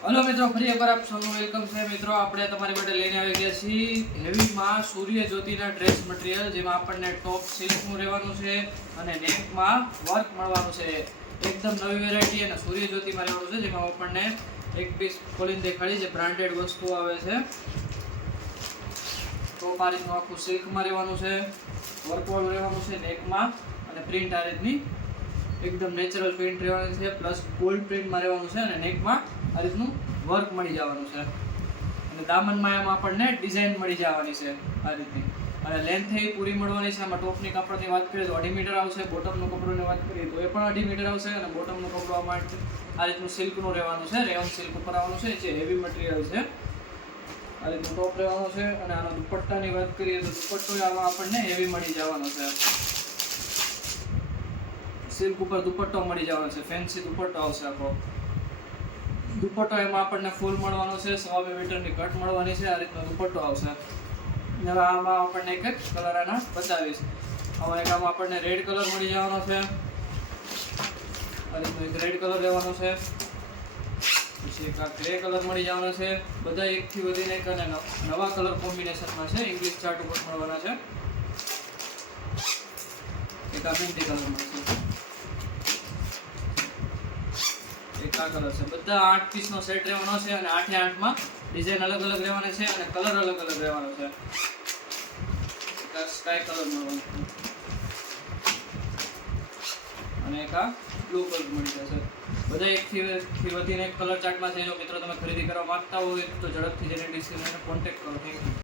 Hello મિત્રો, ફરી એકવાર આપ સૌનું વેલકમ છે. મિત્રો, આપણે તમારી માટે લઈને આવી ગયા છીએ હેવીમાં સૂર્ય જ્યોતિના ડ્રેસ મટીરિયલ જેમાં આપણને ટોપ સિલ્કનું રહેવાનું છે અને નેકમાં વર્ક મળવાનું છે. એકદમ નવી વેરાયટી અને સૂર્ય જ્યોતિમાં રહેવાનું છે, જેમાં આપણને એક પીસ ખોલીને દેખાડી જે બ્રાન્ડેડ વસ્તુ આવે છે. ટોપ આ રીતનું આખું સિલ્કમાં રહેવાનું છે વર્કવાળું રહેવાનું છે નેકમાં અને પ્રિન્ટ આ રીતની એકદમ નેચરલ પ્રિન્ટ રહેવાની છે પ્લસ ગોલ્ડ પ્રિન્ટમાં રહેવાનું છે અને નેકમાં આ રીતનું વર્ક મળી જવાનું છે. અને દામનમાં એમાં આપણને ડિઝાઇન મળી જવાની છે આ રીતની અને લેન્થ એ પૂરી મળવાની છે. આમાં ટોપની કપડાની વાત કરીએ તો અઢી મીટર આવશે. બોટમનું કપડાની વાત કરીએ તો એ પણ અઢી મીટર આવશે. અને બોટમનું કપડું આમાં આ રીતનું સિલ્કનું રહેવાનું છે. રેવન સિલ્ક ઉપર આવવાનું છે. જે હેવી મટીરિયલ છે. આ રીતનું ટોપ રહેવાનું છે. અને આનો દુપટ્ટાની વાત કરીએ તો દુપટ્ટો આમાં આપણને હેવી મળી જવાનો છે. સિલ્ક ઉપર દુપટ્ટો મળી જવાનો છે. ફેન્સી દુપટ્ટો આવશે આખો દુપટ્ટો એમાં આપણને ફૂલ મળવાનો છે સવા બે મીટરની કટ મળવાની છે, આ રીતનો દુપટ્ટો આવશે. અને આમાં આપણને એક જ કલર આના બતાવીશ હવે એક આમાં આપણને રેડ કલર મળી જવાનો છે. આ રીતનો એક રેડ કલર લેવાનો છે. પછી એક આ ગ્રે કલર મળી જવાનો છે. બધા એકથી વધીને એક અને નવા કલર કોમ્બિનેશનમાં છે ઇંગ્લિશ ચાર્ટ ઉપર મળવાના છે. એક આ મહેંદી કલર મળશે એક આ કલર છે. બધા આઠ પીસનો સેટ રહેવાનો છે અને આઠે આઠમાં ડિઝાઇન અલગ અલગ રહેવાની છે અને કલર અલગ અલગ રહેવાનો છે. સ્કાય કલર મળવાનો અને એક આ બ્લુ કલર મળી જશે. બધા એકથી થી વધીને એક કલર ચાર્ટમાં છે. જો મિત્રો તમે ખરીદી કરવા માંગતા હોય તો ઝડપથી જેને ડિસ્ક્રિપ્શનમાં કોન્ટેક્ટ કરો. Thank you